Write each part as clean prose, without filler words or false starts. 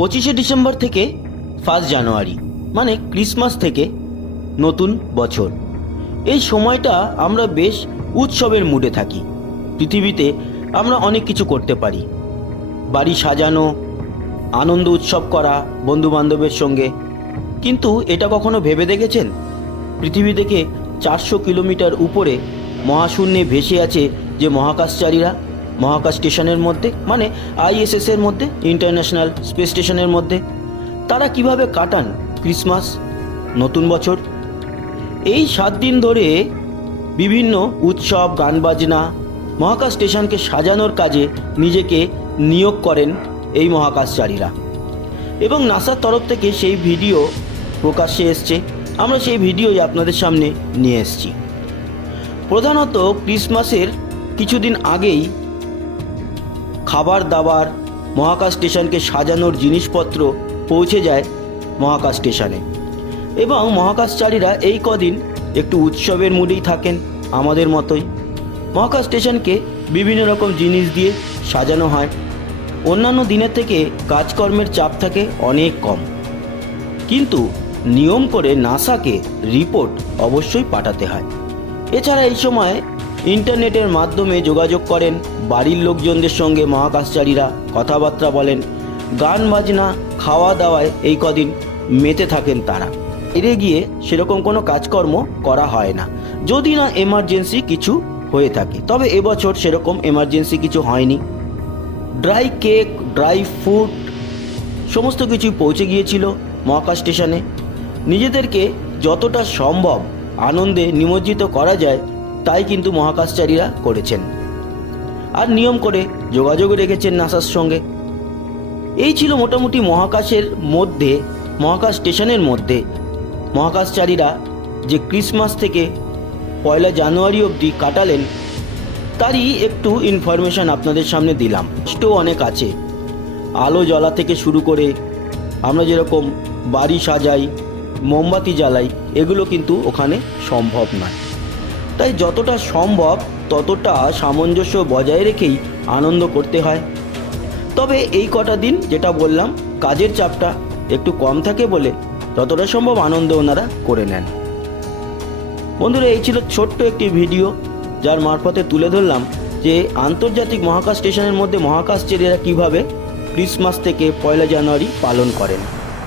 25শে December থেকে 1 জানুয়ারি মানে Christmas থেকে নতুন বছর। এই সময়টা আমরা বেশ উৎসবের মুডে থাকি। পৃথিবীতে আমরা অনেক কিছু করতে পারি, বাড়ি সাজানো, আনন্দ উৎসব করা বন্ধু বান্ধবের সঙ্গে। কিন্তু এটা কখনো ভেবে দেখেছেন পৃথিবী থেকে 400 কিলোমিটার উপরে মহাশূন্যে ভেসে আছে যে মহাকাশচারীরা, মহাকাশ স্টেশনের মধ্যে মানে ISS এর মধ্যে, ইন্টারন্যাশনাল স্পেস স্টেশনের মধ্যে, তারা কিভাবে কাটান ক্রিসমাস, নতুন বছর? এই 7 দিন ধরে বিভিন্ন উৎসব, গান বাজনা, মহাকাশ স্টেশনকে সাজানোর কাজে নিজেকে নিয়োগ করেন এই মহাকাশচারীরা। এবং নাসার তরফ থেকে সেই ভিডিও প্রকাশ্যে এসছে। আমরা সেই ভিডিওই আপনাদের সামনে নিয়ে এসেছি। প্রধানত ক্রিসমাসের কিছুদিন আগেই খাবার দাবার, মহাকাশ স্টেশনকে সাজানোর জিনিসপত্র পৌঁছে যায় মহাকাশ স্টেশনে। এবং মহাকাশচারীরা এই কদিন একটু উৎসবের মুডেই থাকেন আমাদের মতোই। মহাকাশ স্টেশনকে বিভিন্ন রকম জিনিস দিয়ে সাজানো হয়। অন্যান্য দিনের থেকে কাজকর্মের চাপ থাকে অনেক কম, কিন্তু নিয়ম করে নাসাকে রিপোর্ট অবশ্যই পাঠাতে হয়। এছাড়া এই সময় ইন্টারনেটের মাধ্যমে যোগাযোগ করেন বাড়ির লোকজনদের সঙ্গে মহাকাশচারীরা, কথাবার্তা বলেন, গান বাজনা, খাওয়া দাওয়ায় এই কদিন মেতে থাকেন তারা। এড়িয়ে গিয়ে সেরকম কোনো কাজকর্ম করা হয় না, যদি না এমার্জেন্সি কিছু হয়ে থাকে। তবে এবছর সেরকম এমার্জেন্সি কিছু হয়নি। ড্রাই কেক, ড্রাই ফুড সমস্ত কিছুই পৌঁছে গিয়েছিল মহাকাশ স্টেশনে। নিজেদেরকে যতটা সম্ভব আনন্দে নিমজ্জিত করা যায় তাই কিন্তু মহাকাশচারীরা করেছেন, আর নিয়ম করে যোগাযোগ রেখেছেন নাসার সঙ্গে। এই ছিল মোটামুটি মহাকাশের মধ্যে, মহাকাশ স্টেশনের মধ্যে মহাকাশচারীরা যে ক্রিসমাস থেকে 1 জানুয়ারি অবধি কাটালেন তারই একটু ইনফরমেশন আপনাদের সামনে দিলাম। কষ্টও অনেক আছে। আলো জ্বলা থেকে শুরু করে আমরা যেরকম বাড়ি সাজাই, মোমবাতি জ্বালাই, এগুলো কিন্তু ওখানে সম্ভব নয়। তাই যতটা সম্ভব ততটা সামঞ্জস্য বজায় রেখেই আনন্দ করতে হয়। তবে এই কটা দিন যেটা বললাম, কাজের চাপটা একটু কম থাকে বলে যতটা সম্ভব আনন্দ ওনারা করে নেন। বন্ধুরা, এই ছিল ছোট্ট একটি ভিডিও যার মারফতে তুলে ধরলাম যে আন্তর্জাতিক মহাকাশ স্টেশনের মধ্যে মহাকাশচারীরা কীভাবে ক্রিসমাস থেকে 1 জানুয়ারি পালন করেন।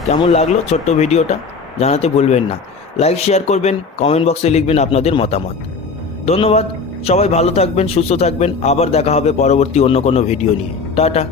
কেমন লাগলো ছোট্ট ভিডিওটা জানাতে ভুলবেন না। লাইক, শেয়ার করবেন, কমেন্ট বক্সে লিখবেন আপনাদের মতামত। ধন্যবাদ। সবাই ভালো থাকবেন, সুস্থ থাকবেন। আবার দেখা হবে পরবর্তী অন্য কোনো ভিডিও নিয়ে। টাটা।